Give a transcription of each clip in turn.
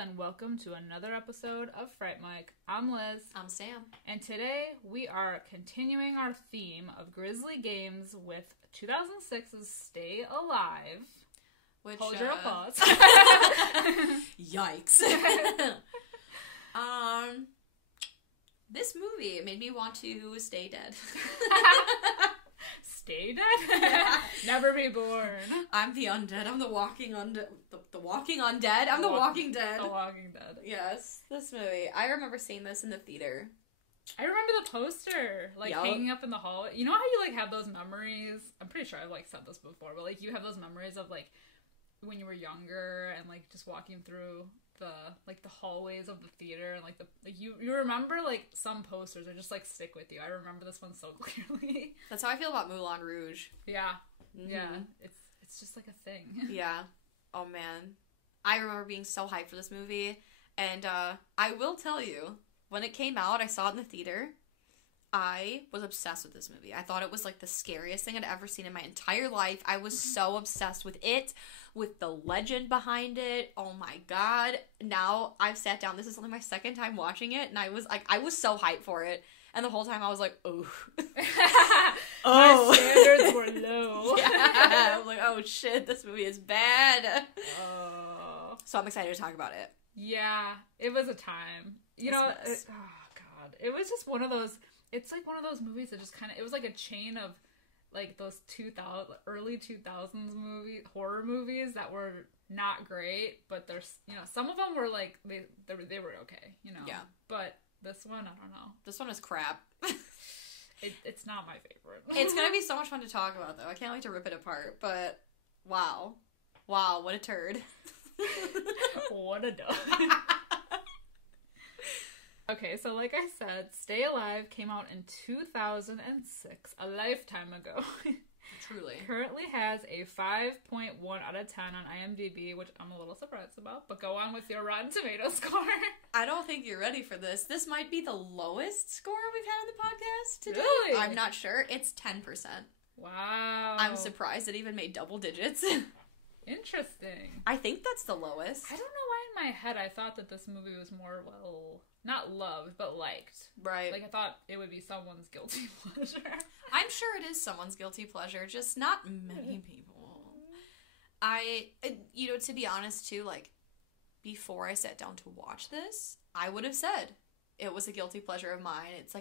and welcome to another episode of Fright Mike. I'm Liz. I'm Sam. And today we are continuing our theme of Grizzly Games with 2006's Stay Alive. Which, hold your applause. Yikes. This movie made me want to stay dead. Stay dead? Yeah. Never be born. I'm the undead. I'm the walking undead. The walking undead? I'm the walking dead. The Walking Dead. Yes. This movie. I remember seeing this in the theater. I remember the poster, hanging up in the hallway. You know how you, have those memories? I'm pretty sure I've, said this before, but, you have those memories of, when you were younger and, just walking through the hallways of the theater and, you remember, some posters that just, stick with you. I remember this one so clearly. That's how I feel about Moulin Rouge. Yeah. Mm-hmm. Yeah. It's just, a thing. Yeah. Oh, man. I remember being so hyped for this movie. And, I will tell you, when it came out, I saw it in the theater. I was obsessed with this movie. I thought it was, the scariest thing I'd ever seen in my entire life. I was so obsessed with it, with the legend behind it. Oh, my God. Now, I've sat down. This is only my second time watching it, and I was so hyped for it. And the whole time, I was like, oh. My standards were low. Yeah. I'm like, oh, shit, this movie is bad. Oh. So I'm excited to talk about it. Yeah, it was a time. It was just one of those... It's one of those movies that just kind of... It was a chain of, those early 2000s horror movies that were not great, but there's, some of them were, they were okay, Yeah. But this one, I don't know. This one is crap. It's not my favorite. It's gonna be so much fun to talk about, though. I can't wait to rip it apart, but wow. Wow, what a turd. What a dog. Okay, so like I said, Stay Alive came out in 2006, a lifetime ago. Truly. Currently has a 5.1 out of 10 on IMDb, which I'm a little surprised about, but go on with your Rotten Tomatoes score. I don't think you're ready for this. This might be the lowest score we've had on the podcast today. Really? I'm not sure. It's 10%. Wow. I'm surprised it even made double digits. Interesting. I think that's the lowest. I don't know why in my head I thought that this movie was more, not loved, but liked. Right. I thought it would be someone's guilty pleasure. I'm sure it is someone's guilty pleasure, just not many people. To be honest, too, before I sat down to watch this, I would have said it was a guilty pleasure of mine. It's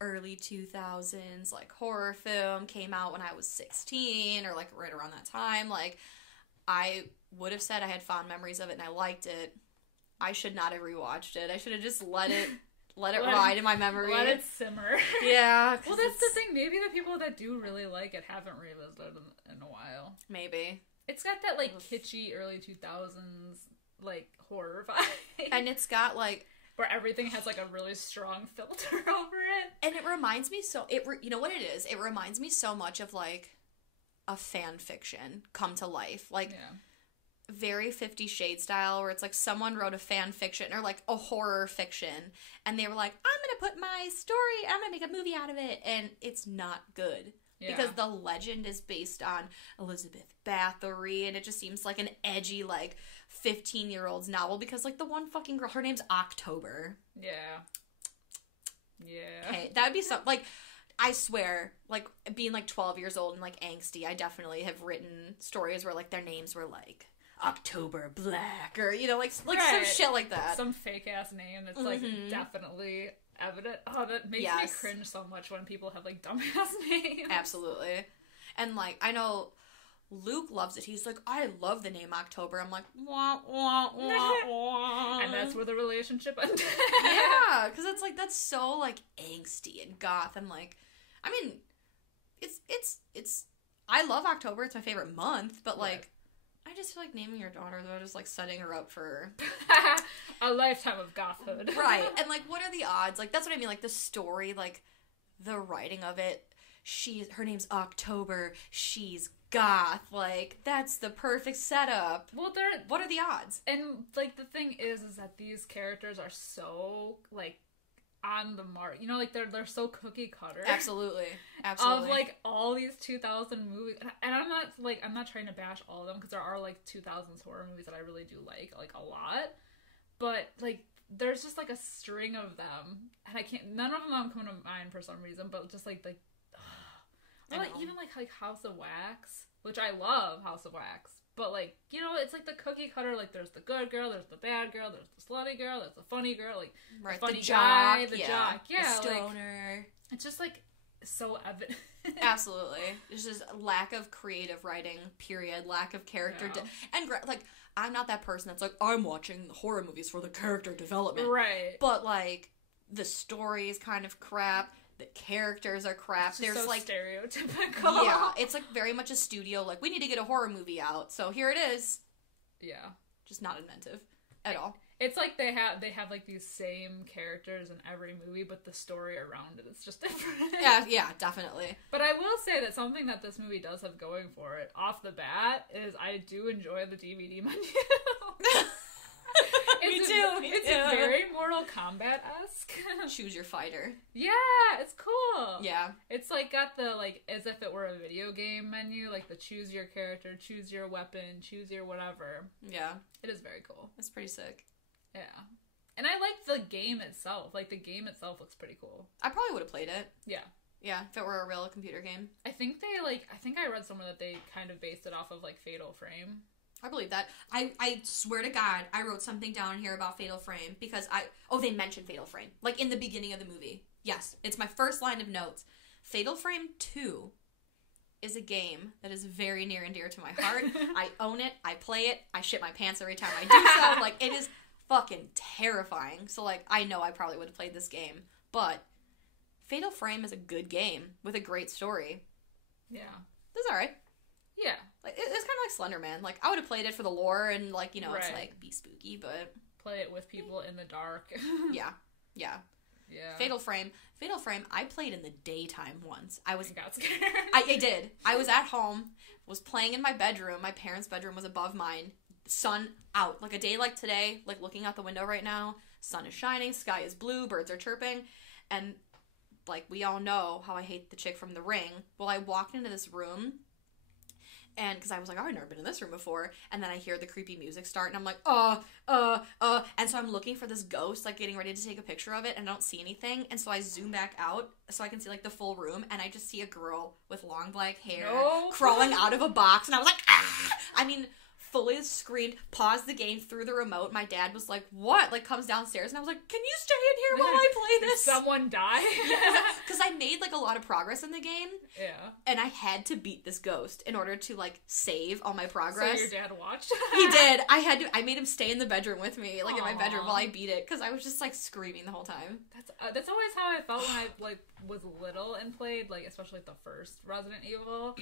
early 2000s, horror film, came out when I was 16, or, right around that time. I would have said I had fond memories of it and I liked it. I should not have rewatched it. I should have just let it ride in my memory. Let it simmer. Yeah. Well, that's the thing. Maybe the people that do really like it haven't revisited in a while. Maybe. It's got that, kitschy early 2000s, horror vibe. And it's got, where everything has, a really strong filter over it. And it reminds me you know what it is? It reminds me so much of, a fan fiction come to life. Yeah. Very 50 Shades style, where it's someone wrote a fan fiction or a horror fiction, and they were like, I'm gonna put my story, I'm gonna make a movie out of it, and it's not good. Yeah. Because the legend is based on Elizabeth Bathory, and it just seems like an edgy 15-year-old's novel, because the one fucking girl, her name's October. Yeah. Okay, that would be something, I swear, being 12 years old and angsty, I definitely have written stories where their names were October Black, or right. Some shit like that. Some fake ass name that's definitely evident. Oh, that makes me cringe so much when people have dumbass names. Absolutely. And I know Luke loves it. He's I love the name October. I'm wah, wah, wah, wah. And that's where the relationship ended. Yeah, because it's that's so angsty and goth, and I mean, it's I love October. It's my favorite month, but right. I just feel naming your daughter, though, just setting her up for a lifetime of gothhood. Right. And what are the odds? That's what I mean. The story, the writing of it. Her name's October. She's goth. That's the perfect setup. Well, what are the odds? And the thing is that these characters are so on the mark. You know, like they're so cookie cutter. Absolutely. Of like all these 2000 movies, and I'm not trying to bash all of them because there are like 2000s horror movies that I really do like a lot, but like there's just like a string of them, and none of them come to mind for some reason, but just like even like House of Wax, which I love House of Wax. But, like, you know, it's like the cookie cutter. Like, there's the good girl, there's the bad girl, there's the slutty girl, there's the funny girl, like, right, the funny jock, guy, the jock. Yeah, the stoner. Like, it's just, like, so evident. Absolutely. There's just lack of creative writing, period. Lack of character. And, like, I'm not that person that's like, I'm watching horror movies for the character development. Right. But, like, the story is kind of crap. The characters are crap. There's so like stereotypical. Yeah, it's like very much a studio. Like, we need to get a horror movie out, so here it is. Yeah, just not inventive at all. It's like they have like these same characters in every movie, but the story around it is just different. Yeah, definitely. But I will say that something that this movie does have going for it off the bat is I do enjoy the DVD menu. Me too. It's very Mortal Kombat-esque. Choose your fighter. Yeah, it's cool. Yeah. It's like got the like as if it were a video game menu, like the choose your character, choose your weapon, choose your whatever. Yeah. It is very cool. It's pretty sick. Yeah. And I like the game itself. Like the game itself looks pretty cool. I probably would have played it. Yeah. Yeah, if it were a real computer game. I think I read somewhere that they kind of based it off of like Fatal Frame. I believe that. I swear to God, I wrote something down here about Fatal Frame because they mentioned Fatal Frame. Like, in the beginning of the movie. Yes, it's my first line of notes. Fatal Frame 2 is a game that is very near and dear to my heart. I own it. I play it. I shit my pants every time I do so. Like, it is fucking terrifying. So, like, I know I probably would have played this game. But Fatal Frame is a good game with a great story. Yeah. That's alright. Yeah. Like, it's kind of like Slender Man. Like, I would have played it for the lore and, like, you know, right. It's like, be spooky, but... Play it with people in the dark. Yeah. Fatal Frame, I played in the daytime once. I got scared. I did. I was at home, was playing in my bedroom. My parents' bedroom was above mine. Sun out. Like, a day like today, like, looking out the window right now, sun is shining, sky is blue, birds are chirping, and, like, we all know how I hate the chick from The Ring. Well, I walked into this room... And because I was like, oh, I've never been in this room before. And then I hear the creepy music start. And I'm like, And so I'm looking for this ghost, like getting ready to take a picture of it. And I don't see anything. And so I zoom back out so I can see like the full room. And I just see a girl with long black hair crawling out of a box. And I was like, ah! I mean, fully screamed, paused the game, threw the remote. My dad was like, what? Like, comes downstairs. And I was like, can you stay in here while I play this? Did someone die? Because I made like a lot of progress in the game. Yeah. And I had to beat this ghost in order to like save all my progress. So your dad watched? He did. I made him stay in the bedroom with me, like in my bedroom while I beat it, because I was just like screaming the whole time. That's always how I felt when I like was little and played, like especially like, the first Resident Evil.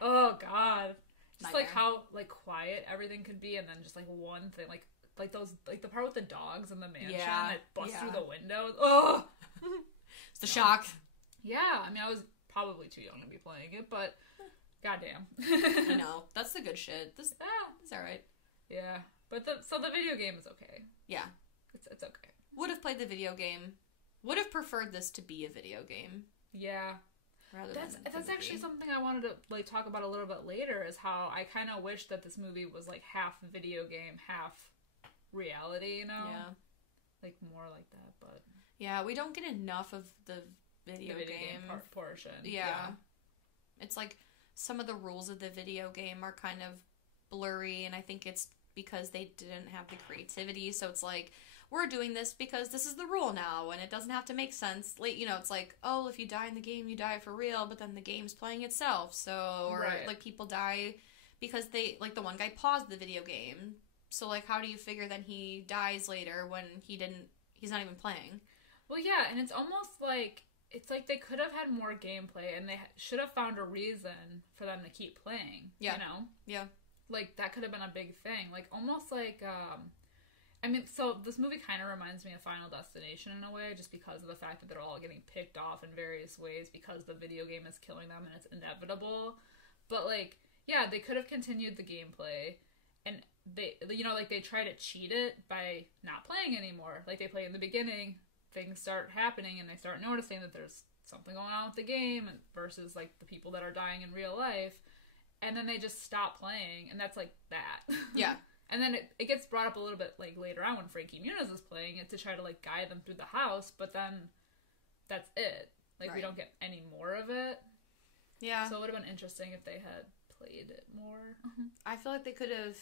Oh God. Just like how like quiet everything could be, and then just like one thing, like those, like the part with the dogs in the mansion that bust through the windows. Oh, it's the shock. Yeah, I mean, I was probably too young to be playing it, but goddamn. I know, that's the good shit. This it's all right. Yeah, but the video game is okay. Yeah, it's okay. Would have played the video game. Would have preferred this to be a video game. Yeah. That's actually something I wanted to like talk about a little bit later, is how I kind of wish that this movie was like half video game, half reality, you know? Yeah. Like more like that, but yeah, we don't get enough of the video game portion. Yeah. It's like some of the rules of the video game are kind of blurry, and I think it's because they didn't have the creativity, so it's like, we're doing this because this is the rule now, and it doesn't have to make sense. Like, you know, it's like, oh, if you die in the game, you die for real, but then the game's playing itself, so, or, like, people die because they, like, the one guy paused the video game, so, like, how do you figure then he dies later when he's not even playing? Well, yeah, and it's almost like, it's like they could have had more gameplay, and they should have found a reason for them to keep playing, you know? Yeah. Like, that could have been a big thing. Like, almost like, I mean, so this movie kind of reminds me of Final Destination in a way, just because of the fact that they're all getting picked off in various ways because the video game is killing them and it's inevitable. But, like, yeah, they could have continued the gameplay, and they, you know, like, they try to cheat it by not playing anymore. Like, they play in the beginning, things start happening and they start noticing that there's something going on with the game versus like the people that are dying in real life, and then they just stop playing, and that's like that. Yeah. And then it gets brought up a little bit like later on when Frankie Muniz is playing it to try to like guide them through the house, but then that's it. Like we don't get any more of it. Yeah. So it would have been interesting if they had played it more. I feel like they could have.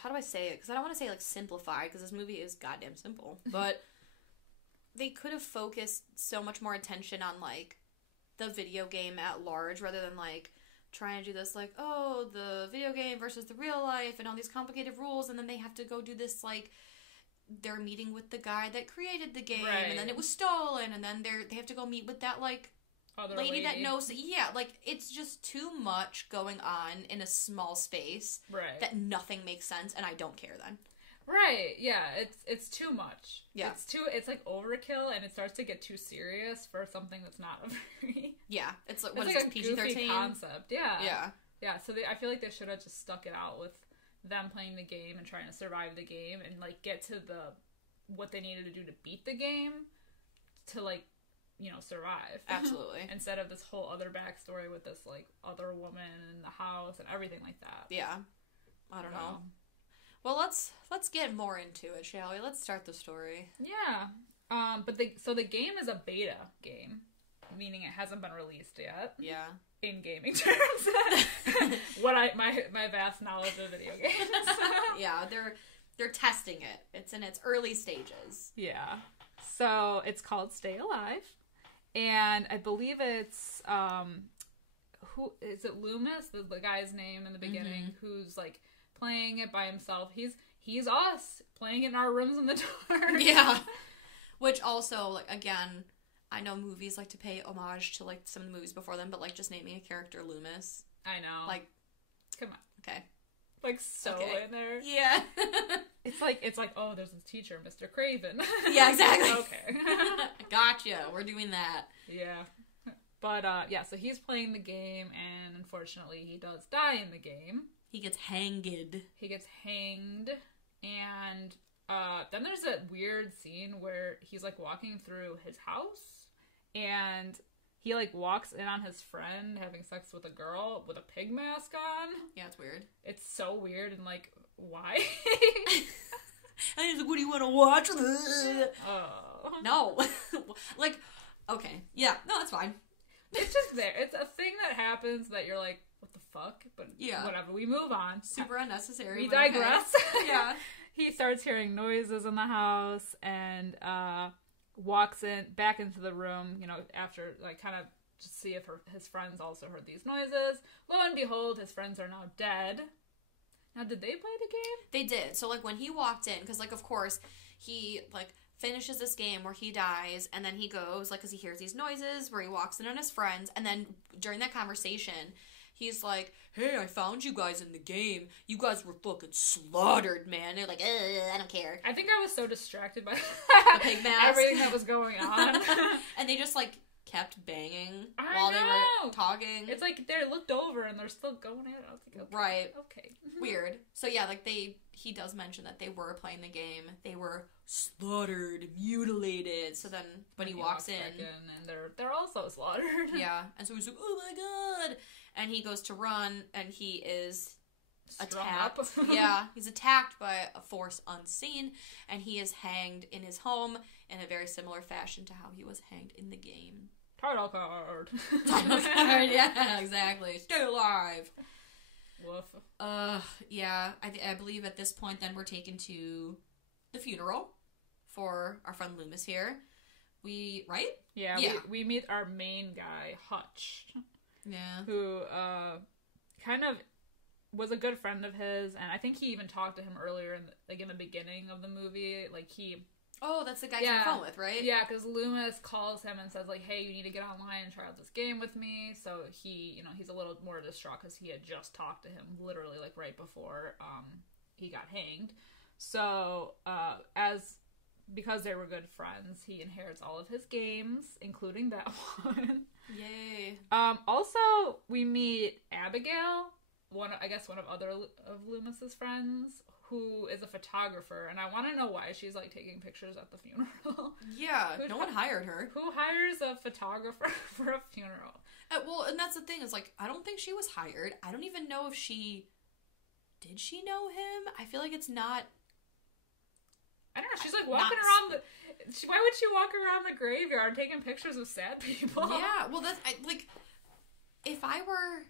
How do I say it? Because I don't want to say like simplified, because this movie is goddamn simple, but they could have focused so much more attention on like the video game at large rather than like trying to do this like, oh, the video game versus the real life and all these complicated rules, and then they have to go do this like they're meeting with the guy that created the game, and then it was stolen, and then they have to go meet with that like lady that knows. Yeah, like it's just too much going on in a small space that nothing makes sense, and I don't care then. Right, yeah, it's too much. Yeah. It's like overkill, and it starts to get too serious for something that's not a very... Yeah, it's like, what is it, PG-13 concept. Yeah. Yeah, so I feel like they should have just stuck it out with them playing the game and trying to survive the game and like get to what they needed to do to beat the game to like, you know, survive. Absolutely. Instead of this whole other backstory with this like other woman in the house and everything like that. Yeah. I don't know. Well, let's get more into it, shall we? Let's start the story. Yeah. But the game is a beta game, meaning it hasn't been released yet. Yeah. In gaming terms. My vast knowledge of video games. Yeah, they're testing it. It's in its early stages. Yeah. So it's called Stay Alive, and I believe it's who is it? Loomis, the guy's name in the beginning, who's like playing it by himself. He's us playing it in our rooms in the dark. Yeah. Which also, like, again, I know movies like to pay homage to like some of the movies before them, but like just naming a character Loomis. I know. Like, come on. Okay. Like in there. Yeah. It's like, oh, there's this teacher, Mr. Craven. Yeah, exactly. Okay. Gotcha. We're doing that. Yeah. But so he's playing the game, and unfortunately he does die in the game. He gets hanged. And then there's a weird scene where he's like walking through his house, and he like walks in on his friend having sex with a girl with a pig mask on. Yeah, it's weird. It's so weird, and like, why? And he's like, what do you want to watch? Oh. No. Like, okay. Yeah, no, that's fine. It's just there. It's a thing that happens that you're like, what the fuck? But yeah, whatever. We move on. Super unnecessary. We digress. Okay. Yeah. He starts hearing noises in the house and walks back into the room, you know, after like kind of just see if his friends also heard these noises. Lo and behold, his friends are now dead. Now, did they play the game? They did. So like when he walked in, because like of course he like finishes this game where he dies, and then he goes like because he hears these noises where he walks in on his friends, and then during that conversation he's like, hey, I found you guys in the game. You guys were fucking slaughtered, man. They're like, I don't care. I think I was so distracted by the pig mask. Everything that was going on. And they just like kept banging while they were talking. It's like they looked over and they're still going at it. I was like, okay. Right. Okay. Weird. So yeah, like he does mention that they were playing the game. They were slaughtered, mutilated. So then when he walks in and they're also slaughtered. Yeah. And so he's like, oh my god. And he goes to run and he is attacked. Yeah. He's attacked by a force unseen, and he is hanged in his home in a very similar fashion to how he was hanged in the game. Title card. Title card, yeah, exactly. Stay alive. Woof. Yeah, I believe at this point then we're taken to the funeral for our friend Loomis here. Right? Yeah. We meet our main guy, Hutch. Yeah. Who kind of was a good friend of his, and I think he even talked to him earlier in the beginning of the movie. Like oh, that's the guy he's on the phone with, right? Yeah, because Loomis calls him and says, like, hey, you need to get online and try out this game with me. So he, you know, he's a little more distraught because he had just talked to him literally, like, right before he got hanged. So, because they were good friends, he inherits all of his games, including that one. Yay. Also, we meet Abigail, one of other of Loomis's friends, who is a photographer, and I want to know why she's, like, taking pictures at the funeral. Yeah, no one hired her. Who hires a photographer for a funeral? Well, and that's the thing, is, like, I don't think she was hired. I don't even know if did she know him? I feel like it's not... I don't know, she's, like, walking around why would she walk around the graveyard taking pictures of sad people? Yeah, well, that's, if I were...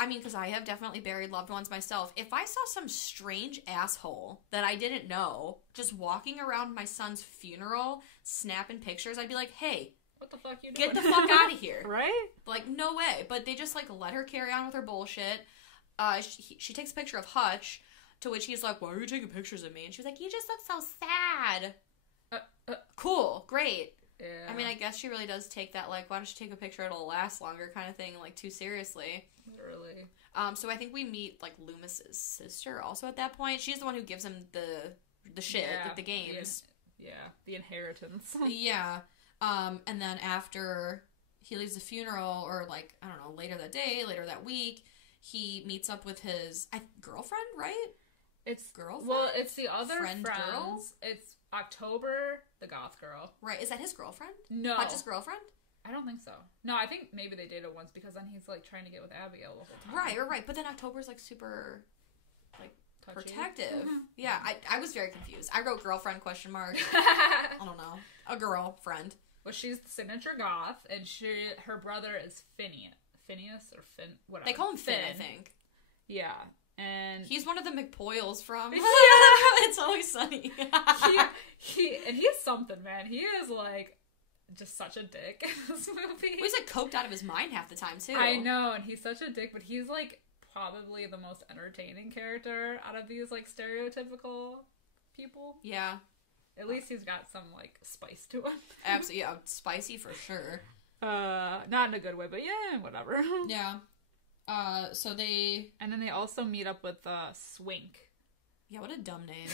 I mean, because I have definitely buried loved ones myself. If I saw some strange asshole that I didn't know just walking around my son's funeral, snapping pictures, I'd be like, hey, what the fuck you doing? Get the fuck out of here. Right? Like, no way. But they just, like, let her carry on with her bullshit. She takes a picture of Hutch, to which he's like, why are you taking pictures of me? And she was like, you just look so sad. Cool. Great. Yeah. I mean, I guess she really does take that, like, why don't you take a picture, it'll last longer kind of thing, like, too seriously. Literally. So I think we meet, like, Loomis's sister also at that point. She's the one who gives him the shit, like, the games. The inheritance. Yeah. And then after he leaves the funeral, or, like, I don't know, later that day, later that week, he meets up with his girlfriend, right? It's girlfriend? Well, it's the other friends. Girl? It's October, the goth girl. Right. Is that his girlfriend? No. Hutch's girlfriend? I don't think so. No, I think maybe they dated once because then he's, like, trying to get with Abigail the whole time. Right. But then October's, like, super, like, touchy. Protective. Mm-hmm. Yeah, I was very confused. I wrote girlfriend ? I don't know. A girlfriend. Well, she's the signature goth, and her brother is Phineas or Finn, whatever. They call him Finn, I think. Yeah. And he's one of the McPoyles from yeah. It's Always Sunny. he's something, man. He is, like, just such a dick in this movie. Well, he's, like, coked out of his mind half the time, too. I know, and he's such a dick, but he's, like, probably the most entertaining character out of these, like, stereotypical people. Yeah. At least he's got some, like, spice to him. Absolutely, yeah. Spicy for sure. Not in a good way, but yeah, whatever. Yeah. So they... And then they also meet up with, Swink. Yeah, what a dumb name.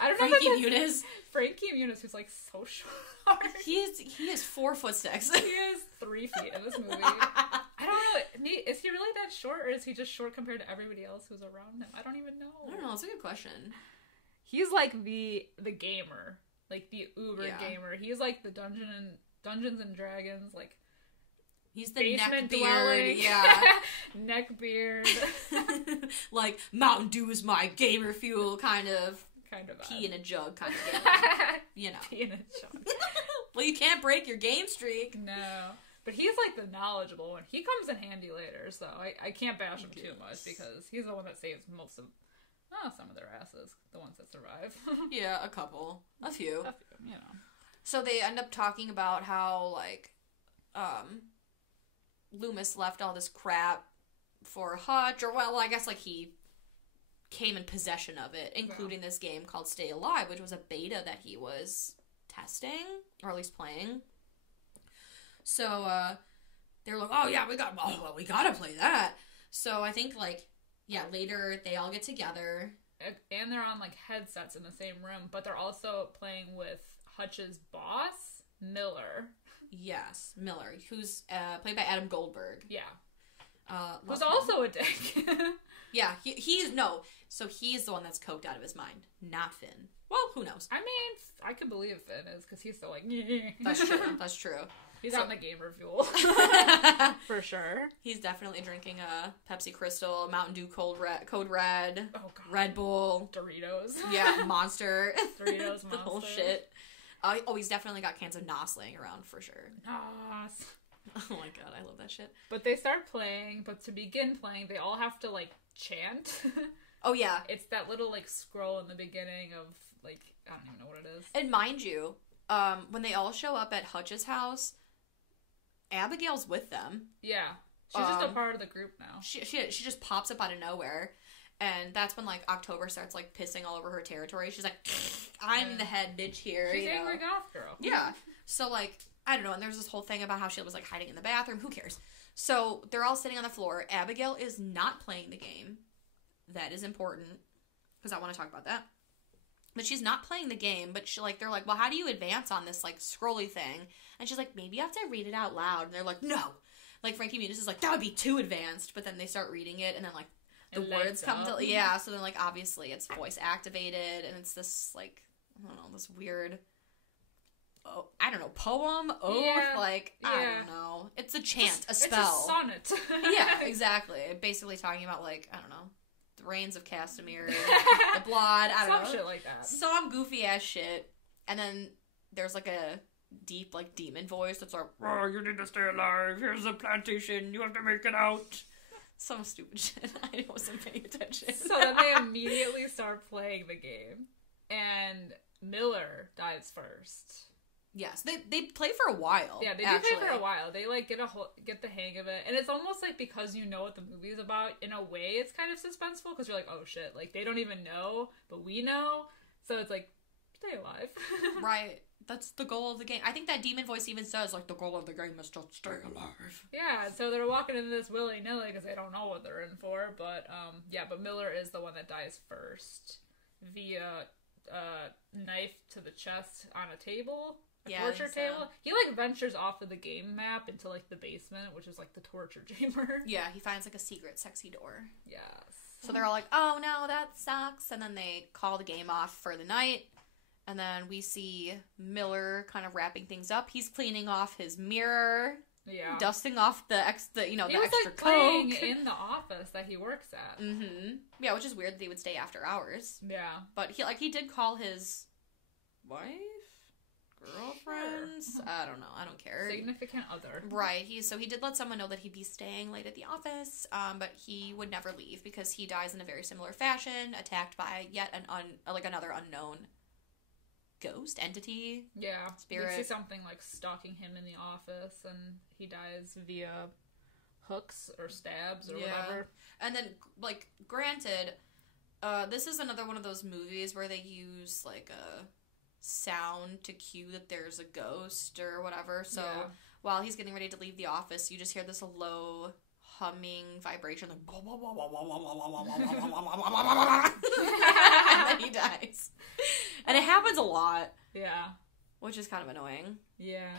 I don't know. Frankie Muniz. Frankie Muniz, who's, like, so short. He is 4 foot 6. He is 3 feet in this movie. I don't know. Is he really that short, or is he just short compared to everybody else who's around him? I don't even know. I don't know. It's a good question. He's, like, the gamer. Like, the uber gamer. He's, like, the Dungeons and Dragons, like, he's the neck beard, yeah. Neck beard. Like, Mountain Dew is my gamer fuel, kind of pee in a jug kind of gamer. You know. Pee in a jug. Well, you can't break your game streak. No. But he's, like, the knowledgeable one. He comes in handy later, so I can't bash him too much, because he's the one that saves some of their asses. The ones that survive. Yeah, a couple. A few, you know. So they end up talking about how, like, Loomis left all this crap for Hutch, or, well, I guess, like, he came in possession of it, including this game called Stay Alive, which was a beta that he was testing, or at least playing. So, they're like, oh, yeah, we gotta play that. So I think, like, yeah, later they all get together. And they're on, like, headsets in the same room, but they're also playing with Hutch's boss, Miller. Yes, Miller, who's played by Adam Goldberg. Yeah. Who's also a dick. Yeah, he's the one that's coked out of his mind, not Finn. Well, who knows? I mean, I could believe Finn is, because he's still like... That's true. He's on the gamer fuel. For sure. He's definitely drinking a Pepsi Crystal, Mountain Dew Code Red, oh, God. Red Bull. Doritos. Yeah, Monster. Doritos, Monster. The whole shit. Oh, he's definitely got cans of Nos laying around, for sure. Nos. Oh my God, I love that shit. But they start playing, but to begin playing, they all have to, like, chant. Oh, yeah. It's that little, like, scroll in the beginning of, like, I don't even know what it is. And mind you, when they all show up at Hutch's house, Abigail's with them. Yeah. She's just a part of the group now. She just pops up out of nowhere. And that's when, like, October starts, like, pissing all over her territory. She's like, I'm the head bitch here. She's angry goth girl. Yeah. So, like, I don't know. And there's this whole thing about how she was, like, hiding in the bathroom. Who cares? So they're all sitting on the floor. Abigail is not playing the game. That is important, because I want to talk about that. But she's not playing the game, but they're like, well, how do you advance on this, like, scrolly thing? And she's like, maybe you have to read it out loud. And they're like, no. Like, Frankie Muniz is like, that would be too advanced. But then they start reading it, and then, like, the words come to, yeah, so then, like, obviously it's voice activated, and it's this, like, I don't know, this weird, I don't know, poem, oath, I don't know. It's a chant, a spell. It's a sonnet. Yeah, exactly. Basically talking about, like, I don't know, the rains of Castamere, the blood, I don't know. Some shit like that. Some goofy-ass shit, and then there's, like, a deep, like, demon voice that's like, oh, you need to stay alive, here's a plantation, you have to make it out. Some stupid shit. I wasn't paying attention. So then they immediately start playing the game, and Miller dies first. Yes, they play for a while. Yeah, they do play for a while. They, like, get the hang of it, and it's almost like because you know what the movie is about, in a way it's kind of suspenseful, because you're like, oh shit, like, they don't even know, but we know, so it's like, stay alive. Right. That's the goal of the game. I think that demon voice even says, like, the goal of the game is to stay alive. Yeah, so they're walking into this willy-nilly because they don't know what they're in for, but, but Miller is the one that dies first via knife to the chest on a table, torture table. He, like, ventures off of the game map into, like, the basement, which is, like, the torture chamber. Yeah, he finds, like, a secret sexy door. Yes. So they're all like, oh, no, that sucks, and then they call the game off for the night. And then we see Miller kind of wrapping things up. He's cleaning off his mirror. Yeah. Dusting off the extra like, playing in the office that he works at. Mm-hmm. Yeah, which is weird that he would stay after hours. Yeah. But he did call his wife? Girlfriends? Sure. I don't know. I don't care. Significant other. Right. He did let someone know that he'd be staying late at the office, but he would never leave because he dies in a very similar fashion, attacked by yet another unknown ghost entity, spirit. We see something like stalking him in the office, and he dies via hooks or stabs or whatever. And then, like, granted, this is another one of those movies where they use, like, a sound to cue that there's a ghost or whatever. So while he's getting ready to leave the office, you just hear this low humming vibration, like, and then he dies. And it happens a lot. Yeah. Which is kind of annoying. Yeah.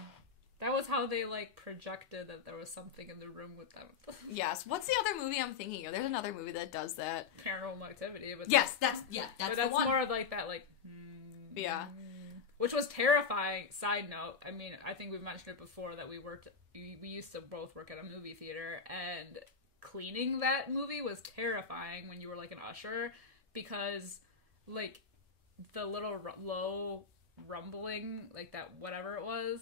That was how they, like, projected that there was something in the room with them. Yes. What's the other movie I'm thinking of? There's another movie that does that. Paranormal Activity. But yes, that's the one. That's more of, like, that, like... Yeah. Which was terrifying. Side note, I mean, I think we've mentioned it before that we used to both work at a movie theater, and cleaning that movie was terrifying when you were, like, an usher, because, like, the little low rumbling, like, that whatever it was,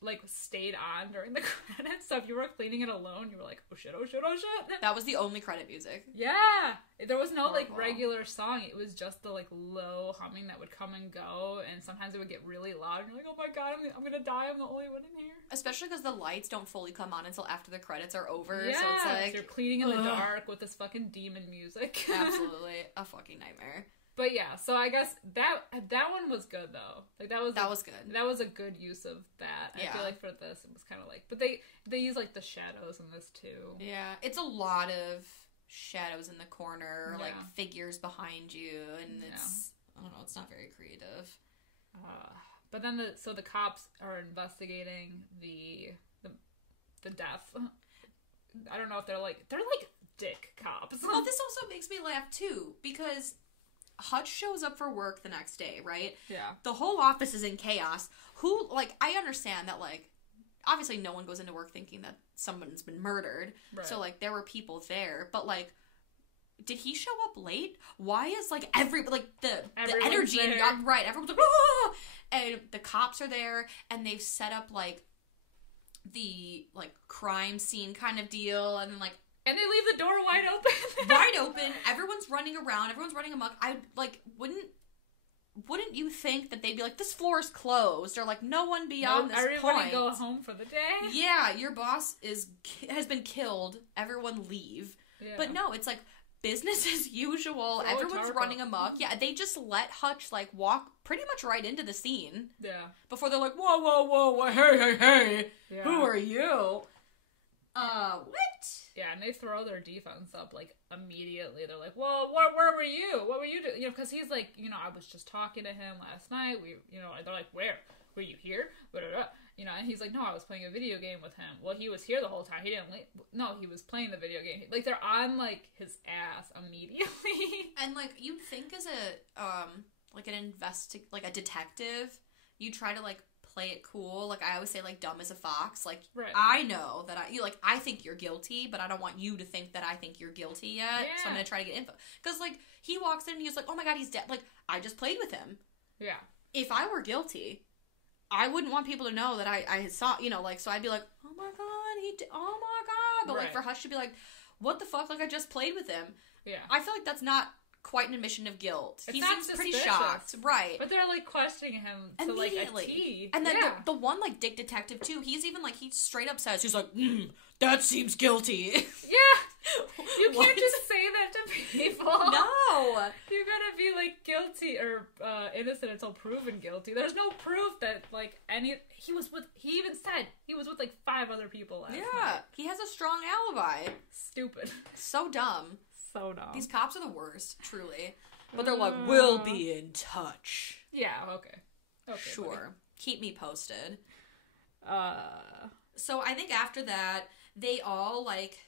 like, stayed on during the credits. So if you were cleaning it alone, you were like, oh shit, oh shit, oh shit. That was the only credit music. Yeah. There was no, like, regular song. It was just the, like, low humming that would come and go, and sometimes it would get really loud, and you're like, oh my god, I'm gonna die, I'm the only one in here. Especially because the lights don't fully come on until after the credits are over, yeah, so it's like... you're cleaning in the dark with this fucking demon music. Absolutely. A fucking nightmare. But yeah, so I guess that one was good, though. Like, that was good. That was a good use of that. Yeah. I feel like for this, it was kind of like... But they use, like, the shadows in this, too. Yeah. It's a lot of shadows in the corner, like, figures behind you, and it's... I don't know, it's not very creative. But then the cops are investigating the death. I don't know if they're like dick cops. Well, this also makes me laugh, too, because... Hutch shows up for work the next day, right? Yeah. The whole office is in chaos. I understand that, like, obviously no one goes into work thinking that someone's been murdered. Right. So, like, there were people there. But, like, did he show up late? Why is, like, the energy... Right. Everyone's like, ah! And the cops are there, and they've set up, like, the, like, crime scene kind of deal, and, like, and they leave the door wide open. Wide open. Everyone's running around. Everyone's running amok. I, like, wouldn't you think that they'd be like, this floor is closed? Or, like, no one beyond this point. Everybody go home for the day. Yeah, your boss has been killed. Everyone leave. Yeah. But no, it's like business as usual. Everyone's running amok. Yeah, they just let Hutch, like, walk pretty much right into the scene. Yeah. Before they're like, whoa, whoa, whoa, hey, yeah. Who are you? What? Yeah, and they throw their defense up, like, immediately. They're like, well, where were you? What were you doing? You know, because he's like, I was just talking to him last night. They're like, where? Were you here? Blah, blah, blah. And And he's like, no, I was playing a video game with him. Well, he was here the whole time. He didn't leave. No, he was playing the video game. Like, they're on, like, his ass immediately. And, like, you'd think as a, like, like, a detective, you try to, like, play it cool. Like, I always say, like, dumb as a fox. Like, right. I know that I think you're guilty, but I don't want you to think that I think you're guilty yet. Yeah. So I'm gonna try to get info. Because, like, he walks in and he's like, oh my god, he's dead. Like, I just played with him. Yeah. If I were guilty, I wouldn't want people to know that I saw, you know, like, so I'd be like, oh my god, oh my god. But, like, for Hutch to be like, what the fuck? Like, I just played with him. Yeah. I feel like that's not quite an admission of guilt. He seems pretty shocked. Right. But they're, like, questioning him to, like, a T. And then the one, like, dick detective, too, he's even, like, he straight up says, he's like, that seems guilty. Yeah. You can't just say that to people. No. You're gonna be, like, guilty or innocent until proven guilty. There's no proof that, like, he even said he was with, like, 5 other people last night. He has a strong alibi. Stupid. So dumb. So dumb. These cops are the worst, truly. But they're like, we'll be in touch. Yeah, okay. Sure. Buddy. Keep me posted. So I think after that, they all, like,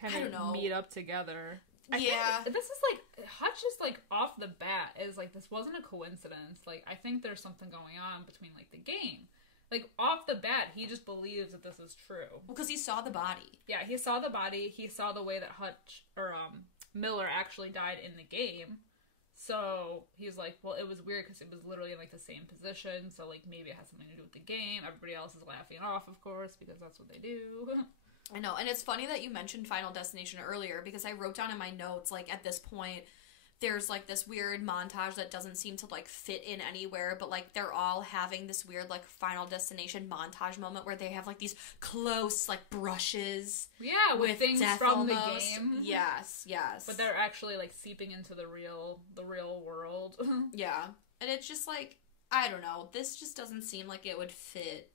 kind of meet up together. I think this is, like, Hutch is, like, off the bat is, like, this wasn't a coincidence. Like, I think there's something going on between, like, the game. Like, off the bat, he just believes that this is true. Well, because he saw the body. Yeah, he saw the body. He saw the way that Hutch, or, Miller actually died in the game. So, he's like, well, it was weird because it was literally in, like, the same position. So, like, maybe it has something to do with the game. Everybody else is laughing off, of course, because that's what they do. I know, and it's funny that you mentioned Final Destination earlier, because I wrote down in my notes, like, at this point, there's, like, this weird montage that doesn't seem to, like, fit in anywhere, but, like, they're all having this weird, like, Final Destination montage moment where they have, like, these close, like, brushes. Yeah, with things from the game. Yes. But they're actually, like, seeping into the real world. Yeah. And it's just, like, I don't know, this just doesn't seem like it would fit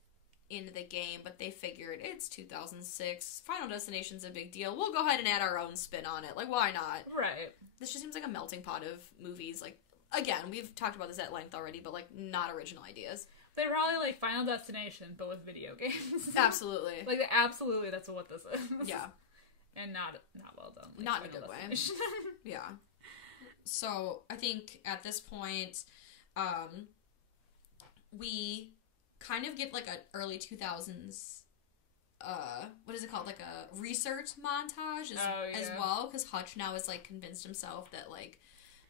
into the game, but they figured it's 2006. Final Destination's a big deal. We'll go ahead and add our own spin on it. Like, why not? Right. This just seems like a melting pot of movies. Like, again, we've talked about this at length already, but, like, not original ideas. They're probably like Final Destination, but with video games. Absolutely. Like, absolutely, that's what this is. Yeah. And not well done. Like, not in a good way. Yeah. So, I think at this point, we kind of get, like, an early 2000s, what is it called? Like a research montage as well, because Hutch now is, like, convinced himself that, like,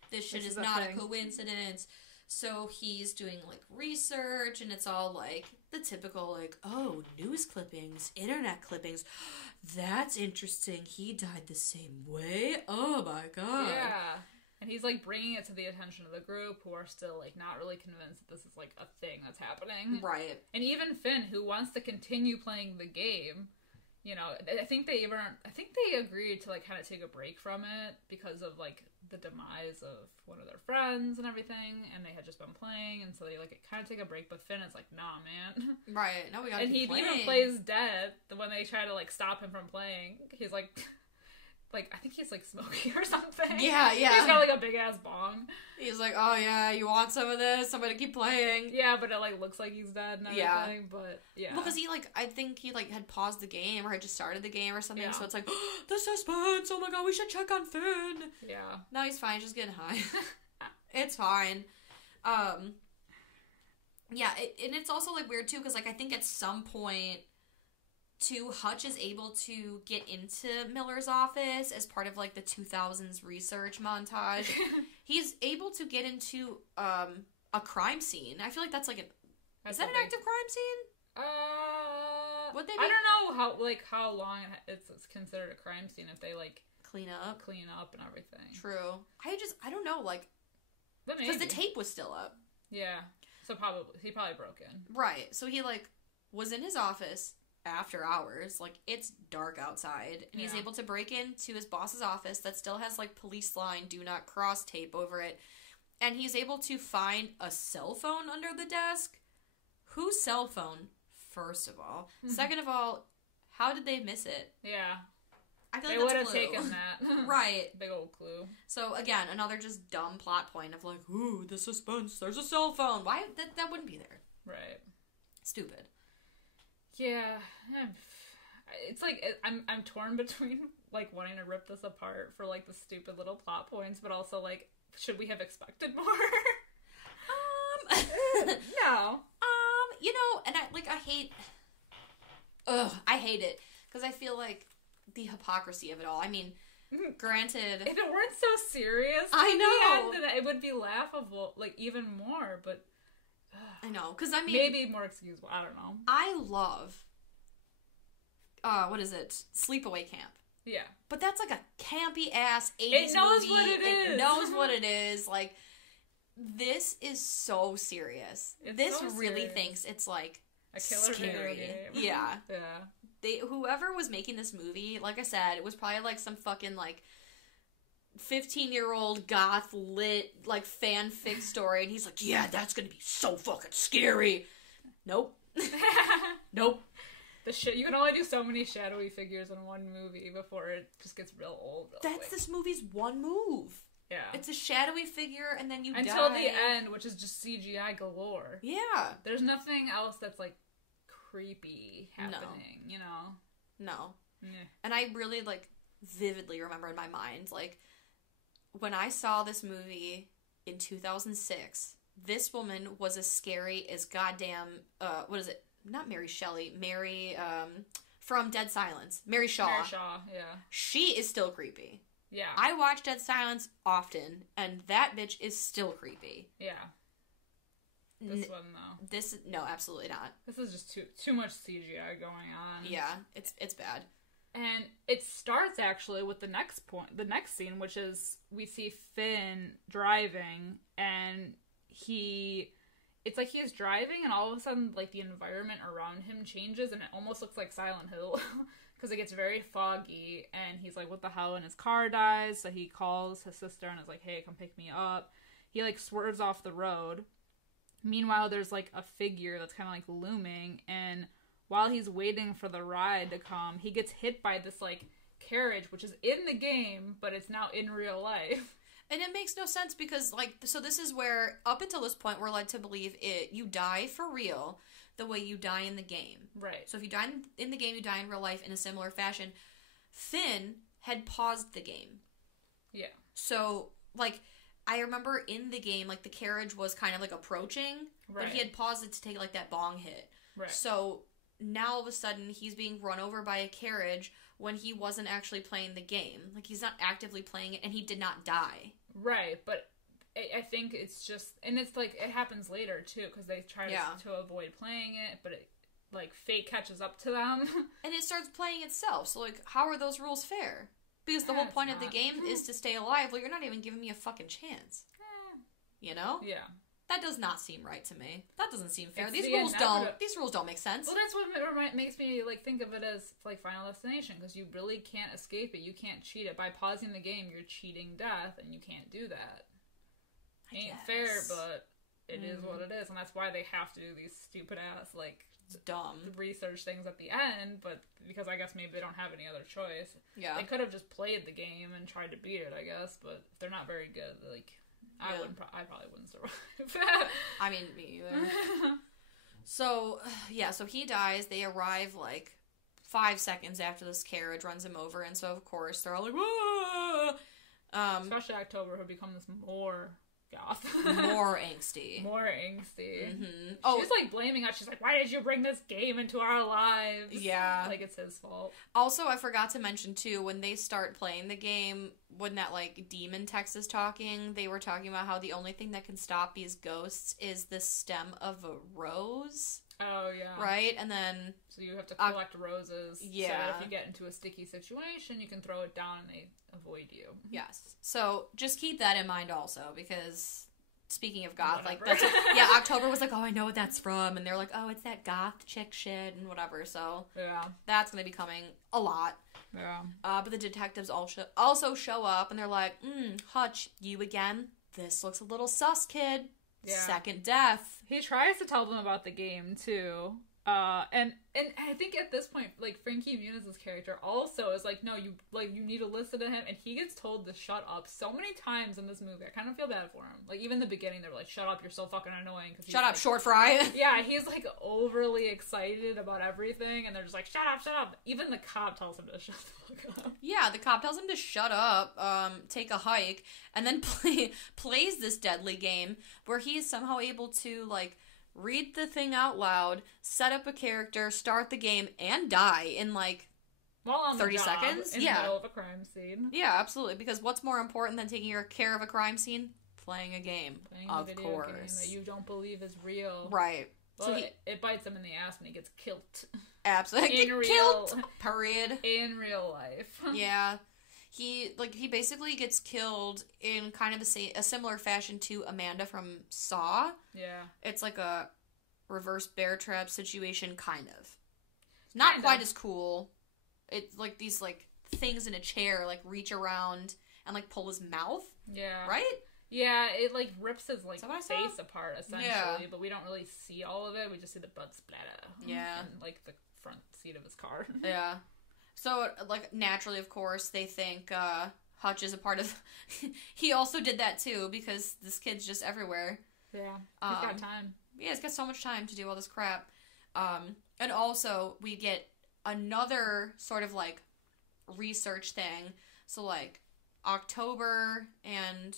this shit is not a coincidence. So he's doing, like, research, and it's all, like, the typical, like, oh, news clippings, internet clippings. That's interesting. He died the same way? Oh, my God. Yeah. And he's, like, bringing it to the attention of the group, who are still, like, not really convinced that this is, like, a thing that's happening. Right. And even Finn, who wants to continue playing the game, you know, I think they agreed to, like, kind of take a break from it because of, like, the demise of one of their friends and everything, and they had just been playing, and so they, like, kind of take a break, but Finn is like, nah, man. Right. No, we gotta keep playing. And he even plays dead when they try to, like, stop him from playing. He's like... Like, I think he's, like, smoking or something. Yeah. He's got, like, a big-ass bong. He's like, oh, yeah, you want some of this? I'm gonna keep playing. Yeah, but it, like, looks like he's dead and everything, but, yeah. Well, because he, like, I think he, like, had paused the game or had just started the game or something, so it's like, oh, the suspense! Oh, my God, we should check on Finn! Yeah. No, he's fine. He's just getting high. It's fine. Yeah, and it's also, like, weird, too, because, like, I think at some point... Hutch is able to get into Miller's office as part of, like, the 2000s research montage. He's able to get into a crime scene. I feel like that's, like, is that an active crime scene? Would they be? I don't know how long it's considered a crime scene if they, like, clean up and everything. True. I don't know, like, because the tape was still up. Yeah. So he probably broke in. Right. So he, like, was in his office after hours, like, it's dark outside, and he's able to break into his boss's office that still has, like, police line do not cross tape over it, and he's able to find a cell phone under the desk. Whose cell phone, first of all? Second of all, how did they miss it? Yeah. I feel like they would have taken that. Right. Big old clue. So, again, another just dumb plot point of, like, ooh, the suspense, there's a cell phone. Why? That wouldn't be there. Right. Stupid. Yeah. It's like, I'm torn between, like, wanting to rip this apart for, like, the stupid little plot points, but also, like, should we have expected more? No. You know, and I hate... Ugh, I hate it. Because I feel like the hypocrisy of it all. I mean, granted... If it weren't so serious, I know, then it would be laughable, like, even more, but... I know, because I mean... Maybe more excusable, I don't know. I love... what is it? Sleepaway Camp. Yeah. But that's like a campy-ass 80s It knows movie. what it is. It knows what it is. Like, this is so serious. This so really serious. Thinks it's, like, a killer scary. Game. Yeah. Yeah. Whoever was making this movie, like I said, it was probably, like, some fucking, like, 15-year-old goth lit, like, fanfic story, and he's like, yeah, that's gonna be so fucking scary. Nope. Nope. You can only do so many shadowy figures in one movie before it just gets real old. That's this movie's one move. Yeah. It's a shadowy figure, and then you die. Until the end, which is just CGI galore. Yeah. There's nothing else that's, like, creepy happening, you know? No. Yeah. And I really, like, vividly remember in my mind, like, when I saw this movie in 2006, this woman was as scary as goddamn, what is it? Not Mary Shelley. Mary, from Dead Silence. Mary Shaw. Mary Shaw, yeah. She is still creepy. Yeah. I watch Dead Silence often, and that bitch is still creepy. Yeah. This one, though. No, absolutely not. This is just too much CGI going on. Yeah, it's bad. And it starts, actually, with the next scene, which is we see Finn driving, and it's like he's driving, and all of a sudden, like, the environment around him changes, and it almost looks like Silent Hill. Because it gets very foggy, and he's like, what the hell, and his car dies, so he calls his sister and is like, hey, come pick me up. He, like, swerves off the road. Meanwhile, there's, like, a figure that's kind of, like, looming, and while he's waiting for the ride to come, he gets hit by this, like, carriage, which is in the game, but it's now in real life. And it makes no sense because, like, so this is where, up until this point, we're led to believe you die for real the way you die in the game. Right. So if you die in the game, you die in real life in a similar fashion. Finn had paused the game. Yeah. So, like, I remember in the game, like, the carriage was kind of, like, approaching, right. But he had paused it to take, like, that bong hit. Right. So now all of a sudden he's being run over by a carriage when he wasn't actually playing the game. Like, he's not actively playing it, and he did not die. Right, but I think it's just... And it's, like, it happens later, too, because they try to avoid playing it, but it, like, fate catches up to them. And it starts playing itself, so, like, how are those rules fair? Because the whole point of the game is to stay alive. Well, you're not even giving me a fucking chance. You know? Yeah. That does not seem right to me. That doesn't seem fair. These rules don't make sense. Well, that's what makes me, like, think of it as, like, Final Destination, because you really can't escape it. You can't cheat it. By pausing the game, you're cheating death, and you can't do that. Ain't fair, but it is what it is, and that's why they have to do these stupid-ass, like, dumb research things at the end, but because I guess maybe they don't have any other choice. Yeah. They could have just played the game and tried to beat it, I guess, but if they're not very good, like... I probably wouldn't survive. I mean, me either. So he dies. They arrive, like, 5 seconds after this carriage runs him over, and so, of course, they're all like, whoa! Especially October, who become this more goth. More angsty. More angsty. Mm-hmm. She's, like, blaming us. She's like, why did you bring this game into our lives? Yeah. Like, it's his fault. Also, I forgot to mention, too, when they start playing the game, when that, like, demon text is talking, they were talking about how the only thing that can stop these ghosts is the stem of a rose. Oh, yeah. Right? And then... So you have to collect roses. Yeah. So that if you get into a sticky situation, you can throw it down and they avoid you. Yes. So just keep that in mind also, because speaking of goth, whatever. like, October was like, oh, I know what that's from. And they're like, oh, it's that goth chick shit and whatever. So yeah, that's going to be coming a lot. Yeah. But the detectives also show up and they're like, Hutch, you again? This looks a little sus, kid. Yeah. Second death. He tries to tell them about the game, too. And I think at this point, like, Frankie Muniz's character also is like, no, you need to listen to him, and he gets told to shut up so many times in this movie. I kind of feel bad for him. Like, even in the beginning, they're like, shut up, you're so fucking annoying. Shut up, like, short fry. Yeah, he's, like, overly excited about everything, and they're just like, shut up. Even the cop tells him to shut the fuck up. Yeah, the cop tells him to shut up, take a hike, and then plays this deadly game where he is somehow able to, like, read the thing out loud, set up a character, start the game, and die in, like, 30 seconds. In the middle of a crime scene. Yeah, absolutely. Because what's more important than taking care of a crime scene? Playing a game. Playing a video game that you don't believe is real. Right. Well, so it bites him in the ass when he gets killed. Absolutely. Killed. Period. In real life. Yeah. He basically gets killed in kind of a similar fashion to Amanda from Saw. Yeah. It's like a reverse bear trap situation, kind of. Not quite as cool. It's like these, like, things in a chair, like, reach around and, like, pull his mouth. Yeah. Right? Yeah, it, like, rips his, like, face apart, essentially. But we don't really see all of it. We just see the blood splatter. Yeah. And, like, the front seat of his car. Yeah. So, like, naturally, of course, they think Hutch is a part of... He also did that, too, because this kid's just everywhere. Yeah. He's got time. Yeah, he's got so much time to do all this crap. And also, we get another sort of, like, research thing. So, like, October and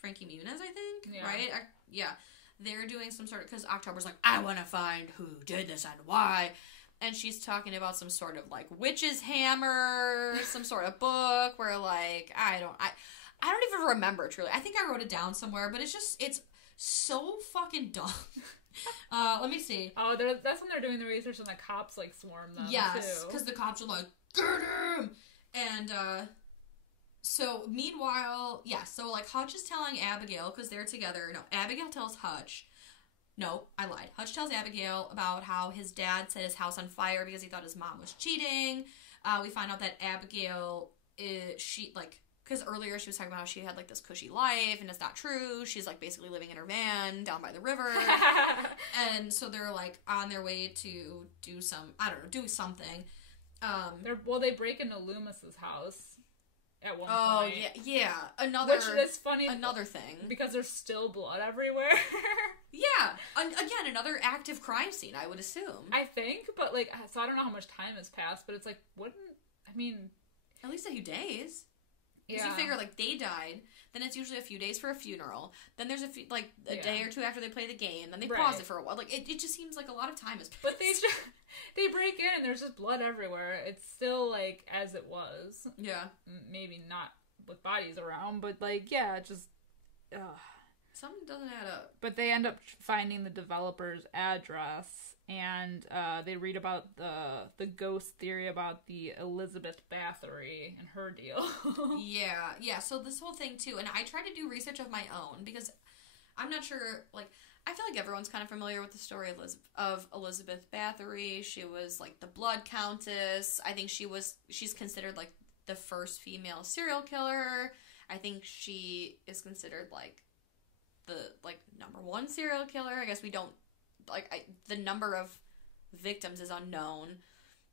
Frankie Muniz, I think, right? Yeah. They're doing some sort of... Because October's like, I want to find who did this and why. And she's talking about some sort of, like, witch's hammer, some sort of book where, like, I don't even remember, truly. I think I wrote it down somewhere, but it's so fucking dumb. Let me see. Oh, that's when they're doing the research and the cops, like, swarm them, yes, because the cops are like, get him! And, so, meanwhile, so, like, Hutch is telling Abigail, because they're together. No, Abigail tells Hutch. No, I lied. Hutch tells Abigail about how his dad set his house on fire because he thought his mom was cheating. We find out that Abigail because earlier she was talking about how she had, like, this cushy life, and it's not true. She's, like, basically living in her van down by the river. And so they're, like, on their way to do something. They break into Loomis's house at one point. Oh, yeah. Which is funny. Another thing. Because there's still blood everywhere. Yeah. Again, another active crime scene, I would assume. I think, but, like, so I don't know how much time has passed, but it's like, at least a few days. Because you figure, like, they died, then it's usually a few days for a funeral, then there's a day or two after they play the game, then they pause it for a while. Like, it just seems like a lot of time has passed. But they break in and there's just blood everywhere. It's still, like, as it was. Yeah. Maybe not with bodies around, but, like, yeah, just... Something doesn't add up. But they end up finding the developer's address, and they read about the ghost theory about the Elizabeth Bathory and her deal. Yeah. So this whole thing, too, and I tried to do research of my own, because I'm not sure, like, I feel like everyone's kind of familiar with the story of Elizabeth Bathory. She was, like, the Blood Countess. I think she's considered, like, the first female serial killer. I think she is considered, like, the, like, number one serial killer. I guess we don't, like, the number of victims is unknown,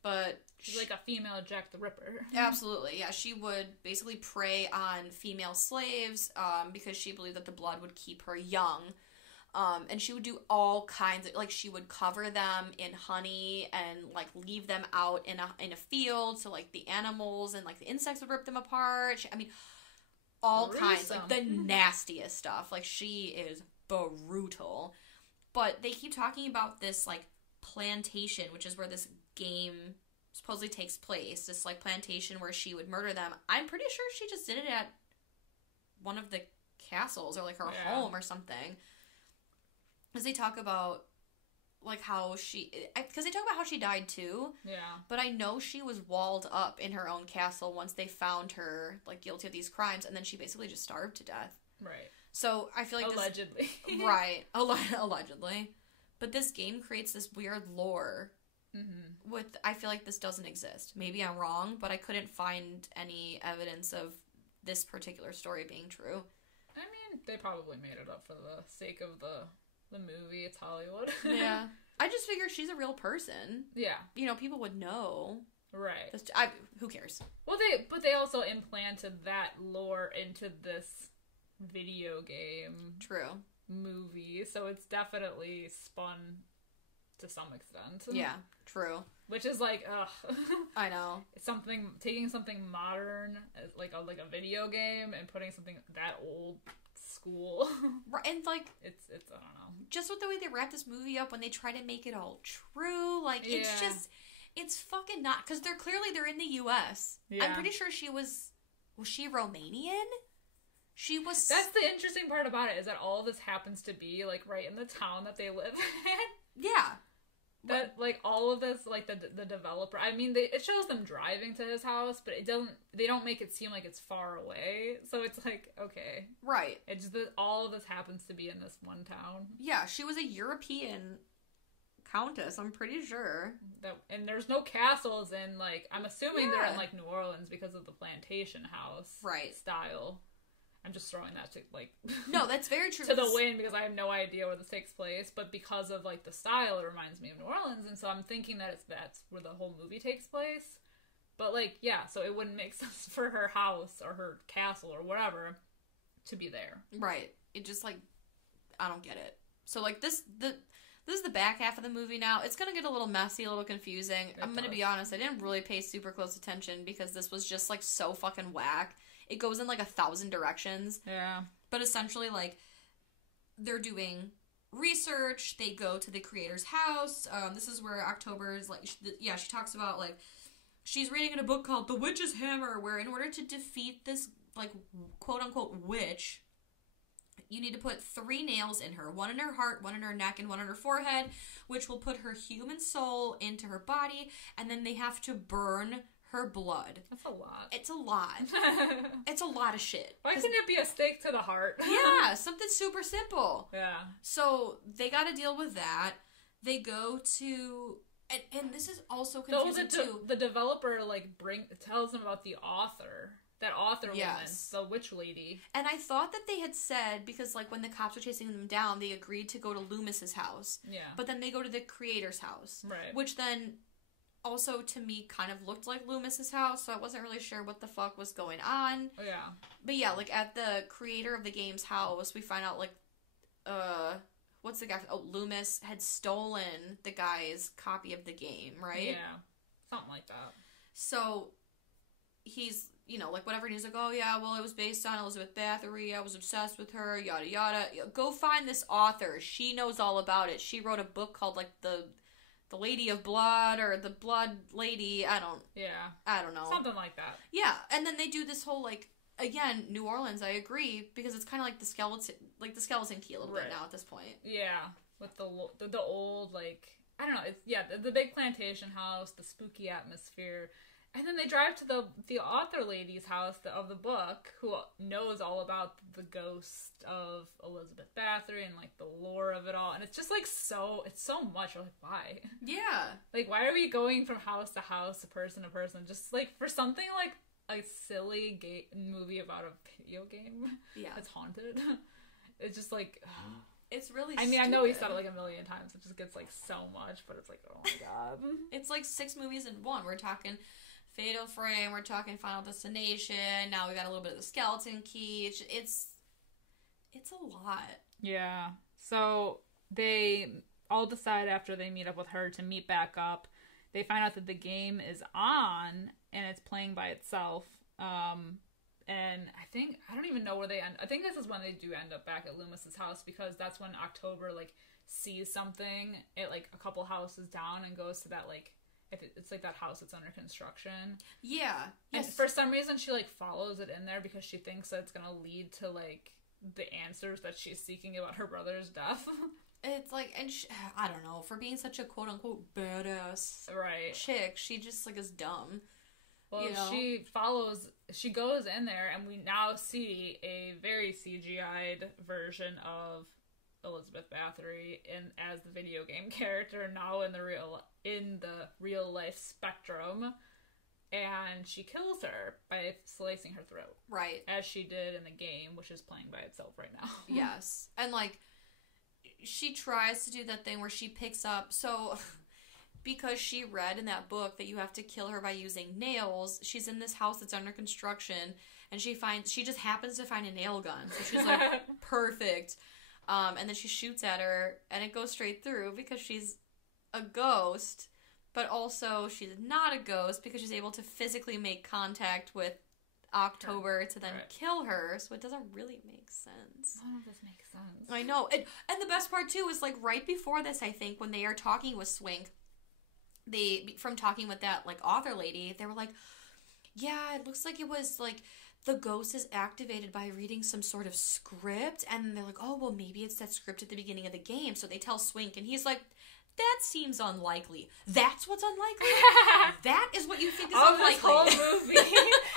but... She's like a female Jack the Ripper. Absolutely, yeah. She would basically prey on female slaves, because she believed that the blood would keep her young. And she would do all kinds of, like, she would cover them in honey and, like, leave them out in a field, so, like, the animals and, like, the insects would rip them apart. All kinds, like, the nastiest stuff. Like, she is brutal. But they keep talking about this, like, plantation, which is where this game supposedly takes place. This, like, plantation where she would murder them. I'm pretty sure she just did it at one of the castles or, like, her home or something. Because they talk about, like, how because they talk about how she died, too. Yeah. But I know she was walled up in her own castle once they found her, like, guilty of these crimes, and then she basically just starved to death. Right. So, I feel like allegedly. Right. Allegedly. But this game creates this weird lore I feel like this doesn't exist. Maybe I'm wrong, but I couldn't find any evidence of this particular story being true. I mean, they probably made it up for the sake of the movie. It's Hollywood. Yeah. I just figure she's a real person. Yeah. You know, people would know. Right. Who cares? Well, they also implanted that lore into this video game. True. Movie, so it's definitely spun to some extent. Yeah, true. Which is like, ugh. I know. Taking something modern, like a video game, and putting something that old school. Right, and like it's I don't know. Just with the way they wrap this movie up when they try to make it all true, like it's just, it's fucking not, because they're in the U.S. Yeah. I'm pretty sure was she Romanian? She was. That's the interesting part about it, is that all this happens to be like right in the town that they live in. Yeah. That like all of this, like the developer. I mean, it shows them driving to his house, but they don't make it seem like it's far away. So it's like, okay, right. It's just that all of this happens to be in this one town. Yeah, she was a European countess, I'm pretty sure. And there's no castles in, like, I'm assuming they're in like New Orleans because of the plantation house style. I'm just throwing that to, like... No, that's very true. to the wind, because I have no idea where this takes place, but because of, like, the style, it reminds me of New Orleans, and so I'm thinking that that's where the whole movie takes place. But, like, yeah, so it wouldn't make sense for her house, or her castle, or whatever, to be there. Right. It just, like, I don't get it. So, like, this is the back half of the movie now. It's gonna get a little messy, a little confusing. I'm gonna be honest, I didn't really pay super close attention, because this was just, like, so fucking whack. It goes in, like, 1,000 directions. Yeah. But essentially, like, they're doing research. They go to the creator's house. This is where October is, like... she talks about, like... She's reading in a book called The Witch's Hammer, where in order to defeat this, like, quote-unquote witch, you need to put 3 nails in her. 1 in her heart, 1 in her neck, and 1 on her forehead, which will put her human soul into her body, and then they have to burn her blood. That's a lot. It's a lot. It's a lot of shit. Why couldn't it be a stake to the heart? Yeah, something super simple. Yeah. So they got to deal with that. They go to... And this is also confusing, too. The developer, like, tells them about the author. That author woman, the witch lady. And I thought that they had said, because, like, when the cops were chasing them down, they agreed to go to Loomis's house. Yeah. But then they go to the creator's house. Right. Which then... also, to me, kind of looked like Loomis's house, so I wasn't really sure what the fuck was going on. Oh, yeah. But yeah, like, at the creator of the game's house, we find out, like, what's the guy? Oh, Loomis had stolen the guy's copy of the game, right? Yeah. Something like that. So, he's, you know, like, whatever, and he's like, oh, yeah, well, it was based on Elizabeth Bathory, I was obsessed with her, yada, yada. Go find this author. She knows all about it. She wrote a book called, like, The Lady of Blood, or The Blood Lady, I don't know. Something like that. Yeah, and then they do this whole, like, again, New Orleans, I agree, because it's kind of like the skeleton key a little bit now at this point. Yeah, with the old, like, I don't know, it's, the big plantation house, the spooky atmosphere. And then they drive to the author lady's house of the book, who knows all about the ghost of Elizabeth Bathory and, like, the lore of it all. And it's just, like, it's so much. We're like, why? Yeah. Like, why are we going from house to house, to person, just, like, for something, like, a silly movie about a video game that's haunted? It's just, like... It's really I mean, stupid. I know we said it, like, a million times. It just gets, like, so much, but it's like, oh, my God. It's, like, 6 movies in one. We're talking... Fatal Frame, we're talking Final Destination, now we got a little bit of the Skeleton Key. It's a lot. Yeah. So they all decide after they meet up with her to meet back up. They find out that the game is on and it's playing by itself. And I don't even know where they end. I think this is when they do end up back at Loomis's house, because that's when October, like, sees something at, like, a couple houses down and goes to that, like, it's like that house that's under construction. Yeah. And for some reason, she, like, follows it in there because she thinks that it's gonna lead to, like, the answers that she's seeking about her brother's death. It's like, and I don't know, for being such a quote-unquote badass chick, she just, like, is dumb. Well, you know? She goes in there, and we now see a very CGI'd version of Elizabeth Bathory as the video game character, now in the real life spectrum, and she kills her by slicing her throat, right, as she did in the game, which is playing by itself right now. Yes. And, like, she tries to do that thing where she picks up, so because she read in that book that you have to kill her by using nails, she's in this house that's under construction, and she just happens to find a nail gun, so she's like, perfect. And then she shoots at her, and it goes straight through because she's a ghost, but also she's not a ghost because she's able to physically make contact with October to then kill her, so it doesn't really make sense. None of this makes sense. I know. And the best part, too, is, like, right before this, I think, when they are talking with Swink, from talking with that, like, author lady, they were like, yeah, it looks like it was, like, the ghost is activated by reading some sort of script, and they're like, oh, well, maybe it's that script at the beginning of the game, so they tell Swink, and he's like, that seems unlikely. That's what's unlikely? That is what you think is unlikely? This whole movie.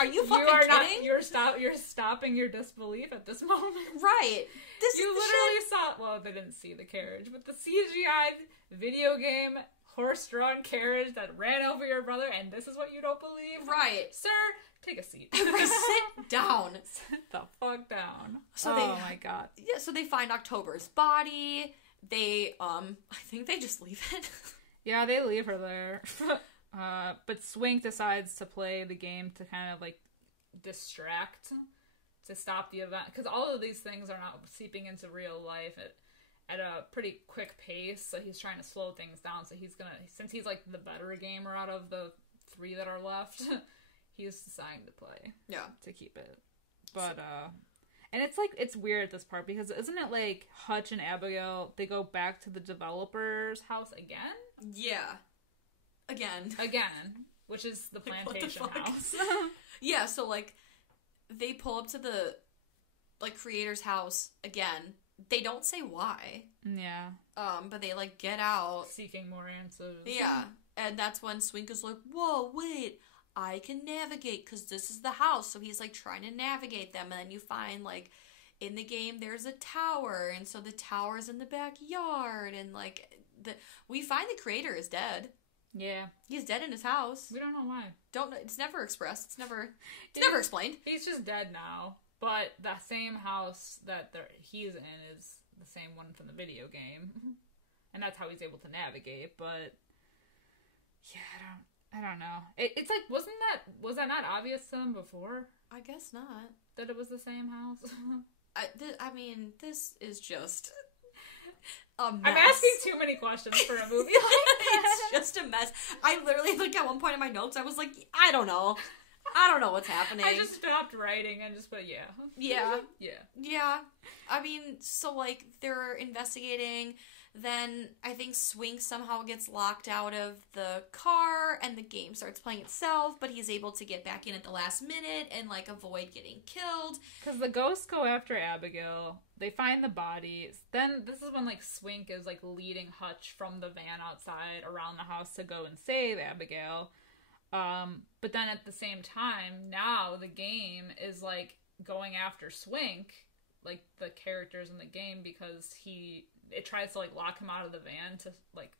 Are you fucking kidding? You're stopping your disbelief at this moment. Right. You literally saw, well, they didn't see the carriage, but the CGI video game horse-drawn carriage that ran over your brother, and this is what you don't believe? Right. Sir, take a seat. Sit down. Sit the fuck down. So my God. Yeah, so they find October's body. They, I think they just leave it. Yeah, they leave her there. But Swink decides to play the game to kind of, like, distract, to stop the event. Because all of these things are not seeping into real life at a pretty quick pace, so he's trying to slow things down. So he's gonna, since he's, like, the better gamer out of the 3 that are left, he's deciding to play. Yeah. To keep it. But, and it's, like, it's weird at this part, because isn't it, like, Hutch and Abigail, they go back to the developer's house again? Yeah. Again, which is the plantation house. Yeah, so, like, they pull up to the, like, creator's house again. They don't say why. Yeah. But they, like, get out. Seeking more answers. Yeah. And that's when Swink is like, whoa, wait, I can navigate, because this is the house. So he's, like, trying to navigate them. And then you find, like, in the game, there's a tower. And so the tower's in the backyard. And, like, we find the creator is dead. Yeah. He's dead in his house. We don't know why. It's never expressed. It's never explained. He's just dead now. But that same house that he's in is the same one from the video game. And that's how he's able to navigate. But, yeah, I don't know. It's like, was that not obvious to them before? I guess not. That it was the same house? I mean, this is just a mess. I'm asking too many questions for a movie like that. It's just a mess. I literally, like, at one point in my notes, I was like, I don't know what's happening. I just stopped writing and just put, yeah. Yeah. Yeah. Yeah. I mean, so, like, they're investigating. Then I think Swink somehow gets locked out of the car and the game starts playing itself, but he's able to get back in at the last minute and, like, avoid getting killed. Because the ghosts go after Abigail. They find the bodies. Then this is when, like, Swink is, like, leading Hutch from the van outside around the house to go and save Abigail. But then at the same time, now the game is, like, going after Swink, like, the characters in the game, because it tries to, like, lock him out of the van to, like,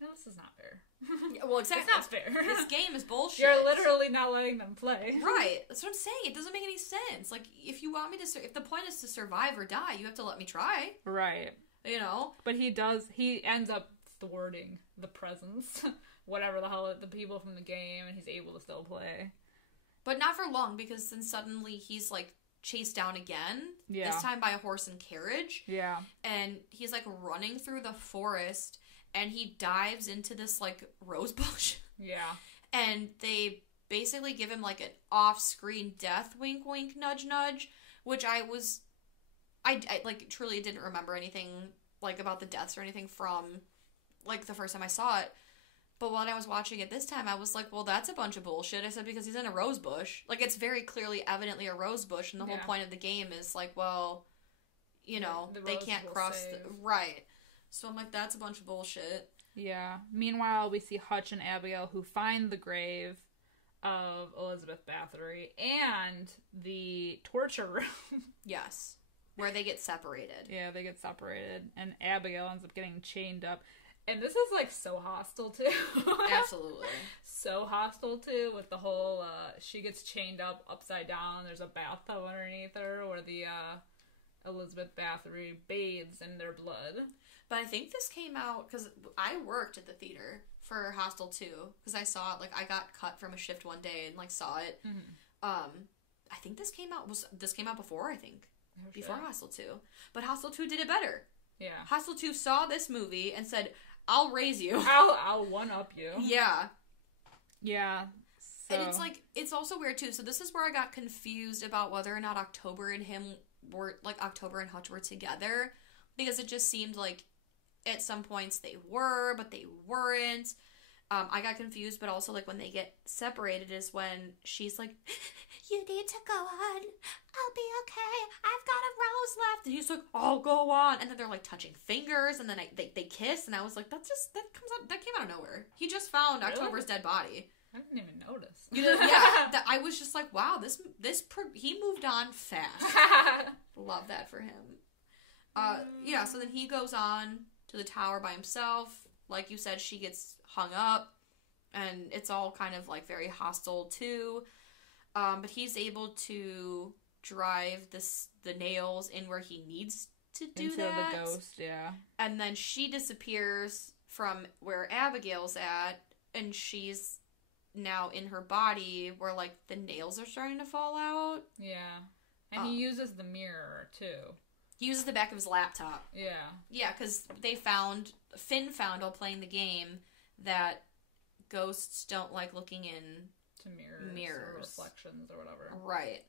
this is not fair. Yeah, well, exactly. It's not fair. This game is bullshit. You're literally not letting them play. Right. That's what I'm saying. It doesn't make any sense. Like, if the point is to survive or die, you have to let me try. Right. You know? But he ends up thwarting the presence, whatever the hell, the people from the game, and he's able to still play. But not for long, because then suddenly he's, like, chased down again. Yeah. This time by a horse and carriage. Yeah. And he's, like, running through the forest, and he dives into this, like, rose bush. Yeah. And they basically give him, like, an off-screen death, wink, wink, nudge, nudge, which I like, truly didn't remember anything, like, about the deaths or anything from, like, the first time I saw it. But when I was watching it this time, I was like, well, that's a bunch of bullshit. I said, because he's in a rose bush. Like, it's very clearly, evidently a rose bush, and the whole point of the game is, like, well, you know, they can't cross right. So I'm like, that's a bunch of bullshit. Yeah. Meanwhile, we see Hutch and Abigail, who find the grave of Elizabeth Bathory and the torture room. Yes. Where they get separated. Yeah, they get separated. And Abigail ends up getting chained up. And this is, like, so hostile, too. Absolutely. So hostile, too, with the whole, she gets chained up upside down. There's a bathtub underneath her where the Elizabeth Bathory bathes in their blood. But I think this came out because I worked at the theater for Hostel 2 because I saw it. Like, I got cut from a shift one day and, like, saw it. I think this came out before, I think. Oh, before Hostel 2. But Hostel 2 did it better. Yeah. Hostel 2 saw this movie and said, I'll raise you. I'll one-up you. Yeah. Yeah. So. And it's, like, it's also weird, too. So this is where I got confused about whether or not October and Hutch were together. Because it just seemed like at some points they were, but they weren't. I got confused, but also, like, when they get separated is when she's like, you need to go on. I'll be okay. I've got a rose left. And he's like, I'll go on. And then they're, like, touching fingers, and then they kiss, and I was like, that came out of nowhere. He just found October's dead body. I didn't even notice. Yeah, I was just like, wow, he moved on fast. Love that for him. Yeah, so then he goes on to the tower by himself. Like you said, she gets hung up, and it's all kind of, like, very hostile, too. But he's able to drive the nails in where he needs to do into that. The ghost, yeah. And then she disappears from where Abigail's at, and she's now in her body where, like, the nails are starting to fall out. Yeah. And he uses the mirror, too. He uses the back of his laptop. Yeah. Yeah, because Finn found while playing the game that ghosts don't like looking in to mirrors. Or reflections or whatever. Right.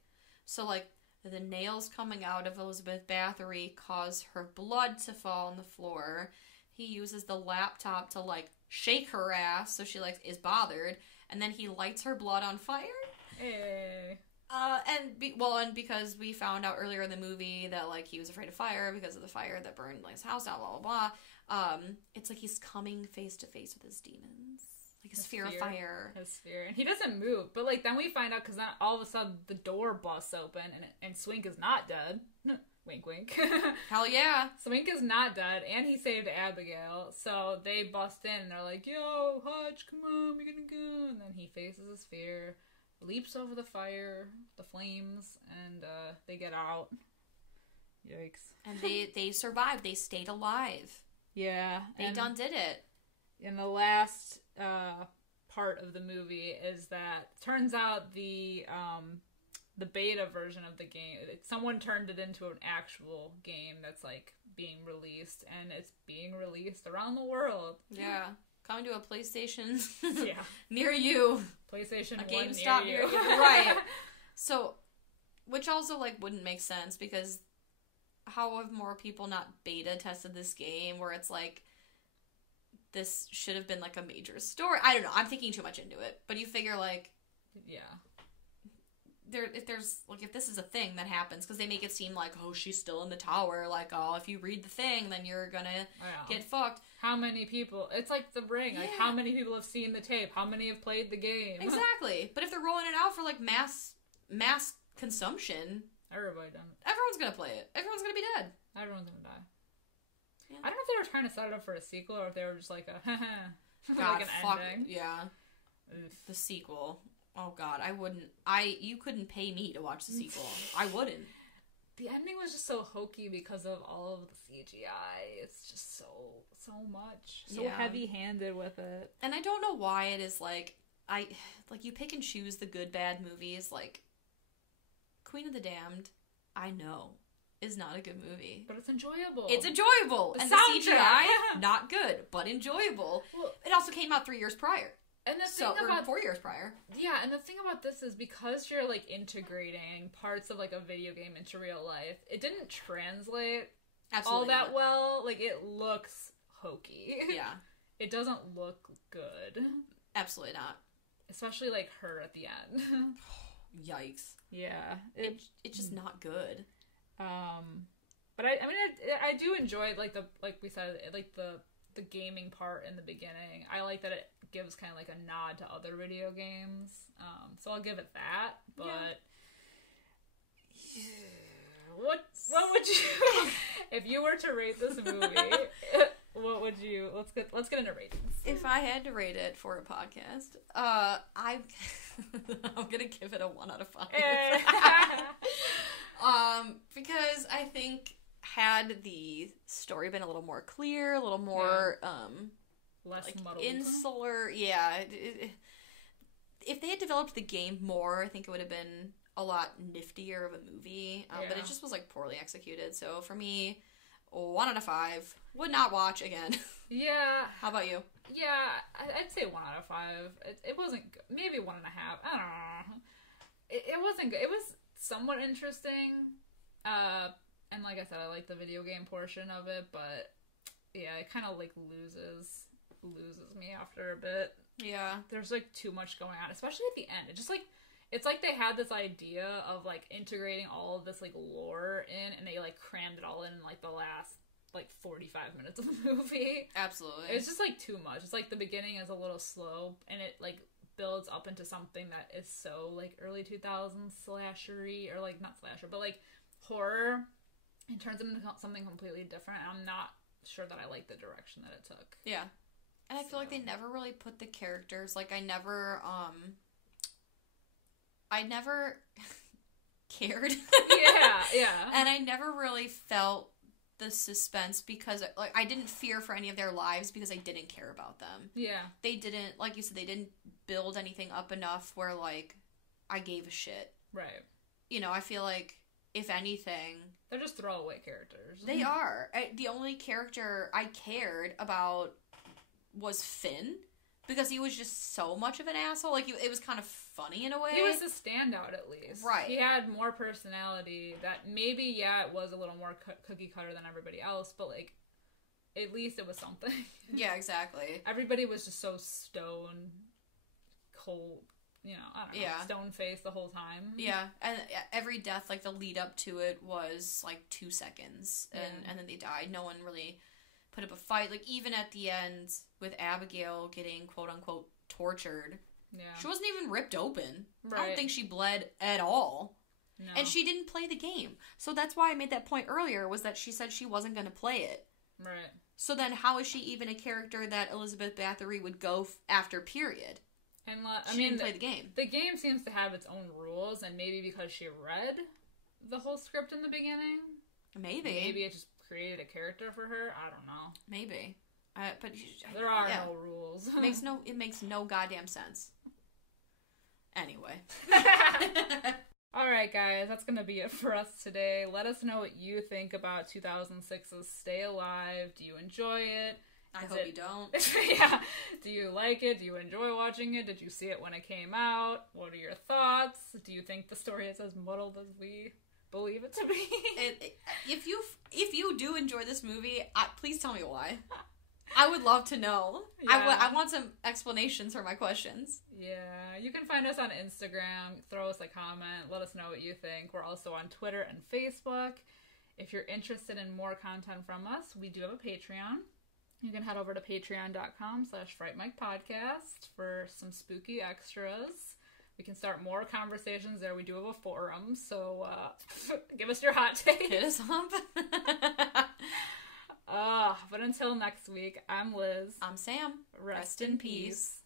So, like, the nails coming out of Elizabeth Bathory cause her blood to fall on the floor. He uses the laptop to, like, shake her ass so she, like, is bothered. And then he lights her blood on fire. Hey. And because we found out earlier in the movie that, like, he was afraid of fire because of the fire that burned, like, his house down, blah, blah, blah. It's like he's coming face to face with his demons. Like, his fear of fire. His fear. And he doesn't move. But, like, then we find out, because then all of a sudden the door busts open, and Swink is not dead. Wink, wink. Hell yeah. Swink is not dead, and he saved Abigail. So they bust in, and they're like, yo, Hutch, come on, we're gonna go. And then he faces his fear, leaps over the fire, the flames, and they get out. Yikes. And they survived. They stayed alive. Yeah. They done did it. In the last part of the movie is that turns out the beta version of the game, someone turned it into an actual game that's, like, being released, and it's being released around the world. Yeah. Coming to a PlayStation yeah. near you. PlayStation a 1 GameStop near you. Right. So, which also, like, wouldn't make sense, because how have more people not beta tested this game where it's like, this should have been, like, a major story? I don't know. I'm thinking too much into it. But you figure, like... Yeah. If this is a thing that happens, because they make it seem like, oh, she's still in the tower, like, oh, if you read the thing, then you're gonna get fucked. How many people? It's like The Ring. Yeah. Like, how many people have seen the tape? How many have played the game? Exactly. But if they're rolling it out for, like, mass consumption... Everybody done it. Everyone's gonna play it. Everyone's gonna be dead. Everyone's gonna die. Yeah. I don't know if they were trying to set it up for a sequel, or if they were just like a God, like an fuck, ending. Yeah. Oof. The sequel. Oh God, I wouldn't. You couldn't pay me to watch the sequel. I wouldn't. The ending was just so hokey because of all of the CGI. It's just so much, so heavy-handed with it. And I don't know why it is like you pick and choose the good bad movies. Like Queen of the Damned, I know, is not a good movie, but it's enjoyable. It's enjoyable, and the CGI not good, but enjoyable. Well, it also came out 3 years prior. And the thing about 4 years prior. Yeah, and the thing about this is because you're, like, integrating parts of, like, a video game into real life, it didn't translate all that well. Like, it looks hokey. Yeah. It doesn't look good. Absolutely not. Especially, like, her at the end. Yikes. Yeah. It's just not good. But I mean, I do enjoy, like we said, like, the gaming part in the beginning. I like that it gives kind of like a nod to other video games. So I'll give it that. But what would you, if you were to rate this movie, what would you, let's get into ratings. If I had to rate it for a podcast, I'm gonna give it a 1 out of 5. Because I think had the story been a little more clear, a little more, less like muddled. insular, if they had developed the game more, I think it would have been a lot niftier of a movie. But it just was like poorly executed. So for me, 1 out of 5. Would not watch again. Yeah. How about you? Yeah, I'd say 1 out of 5. It wasn't good. Maybe 1.5. I don't know. It wasn't good. It was somewhat interesting. And like I said, I like the video game portion of it, but yeah, it kind of like loses me after a bit. Yeah. There's like too much going on, especially at the end. It just like, it's like they had this idea of like integrating all of this like lore in, and they like crammed it all in like the last like 45 minutes of the movie. Absolutely. It's just like too much. It's like the beginning is a little slow, and it like builds up into something that is so like early 2000s slashery, or like not slasher, but like horror, and turns into something completely different. I'm not sure that I like the direction that it took. Yeah. And I feel like they never really put the characters, like I never cared. Yeah. And I never really felt the suspense because like I didn't fear for any of their lives because I didn't care about them. Yeah. They didn't, like you said, they didn't build anything up enough where like I gave a shit. Right. You know, I feel like if anything, they're just throwaway characters. They are. The only character I cared about was Finn, because he was just so much of an asshole. Like, it was kind of funny in a way. He was the standout, at least. Right. He had more personality that maybe, it was a little more cookie cutter than everybody else, but, like, at least it was something. Yeah, exactly. Everybody was just so stone cold, you know, I don't know, stone-faced the whole time. Yeah, and every death, like, the lead up to it was, like, 2 seconds, and then they died. No one really put up a fight. Like, even at the end with Abigail getting quote-unquote tortured, she wasn't even ripped open. Right. I don't think she bled at all. No. And she didn't play the game. So that's why I made that point earlier, was that she said she wasn't going to play it. Right. So then how is she even a character that Elizabeth Bathory would go after, period? And she didn't play the game. The game seems to have its own rules, and maybe because she read the whole script in the beginning. Maybe it just created a character for her. I don't know. Maybe. But there are no rules. It makes no goddamn sense. Anyway. Alright, guys, that's going to be it for us today. Let us know what you think about 2006's Stay Alive. Do you enjoy it? I hope you don't. Yeah. Do you like it? Do you enjoy watching it? Did you see it when it came out? What are your thoughts? Do you think the story is as muddled as we believe it to be? If you do enjoy this movie, please tell me why. I would love to know. Yeah. I want some explanations for my questions. Yeah, you can find us on Instagram. Throw us a comment. Let us know what you think. We're also on Twitter and Facebook. If you're interested in more content from us, we do have a Patreon. You can head over to patreon.com/FrightMikePodcast for some spooky extras. We can start more conversations there. We do have a forum, so give us your hot take. Hit us up. But until next week, I'm Liz. I'm Sam. Rest in peace.